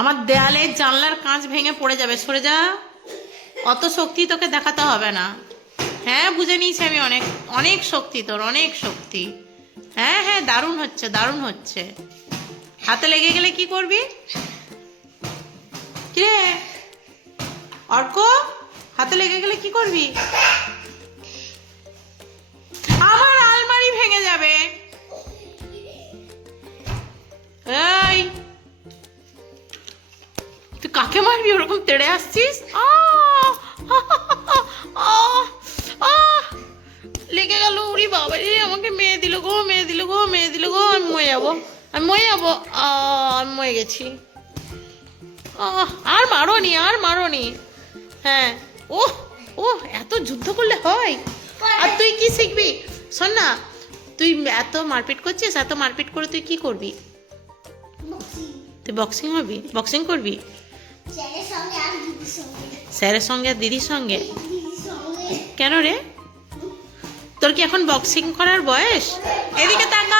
আমার দেয়ালের জানলার কাঁচ ভেঙে পড়ে যাবে, সরে যা। অত শক্তি তোকে দেখাতে হবে না। হ্যাঁ, বুঝে নিয়েছি আমি, অনেক অনেক শক্তি তোর, অনেক শক্তি। হ্যাঁ হ্যাঁ, দারুণ হচ্ছে, দারুণ হচ্ছে। হাতে লেগে গেলে কি করবি? কিরে অর্ক, হাতে লেগে গেলে কি করবি? আমার আলমারি ভেঙে যাবে। এই, তুই কাকে মারবি? ওরকম তেড়ে আসছিস। লেগে গেল। উড়ি বাবা রে, আমাকে মেয়ে দিল গো, মেয়ে দিল গো, মেয়ে দিল গো। আমি মরে যাবো, আমি মরে যাবো। আমি মরে গেছি। আর মারোনি, আর মারোনি। হ্যাঁ। ও ও, এত যুদ্ধ করলে হয়? আর তুই কি শিখবি? শোন না, তুই এত মারপিট করছিস, এত মারপিট করে তুই কি করবি? তুই বক্সিং হবি? বক্সিং করবি স্যারের সঙ্গে আর দিদির সঙ্গে? কেন রে, তোর কি এখন বক্সিং করার বয়স? এদিকে তাকা।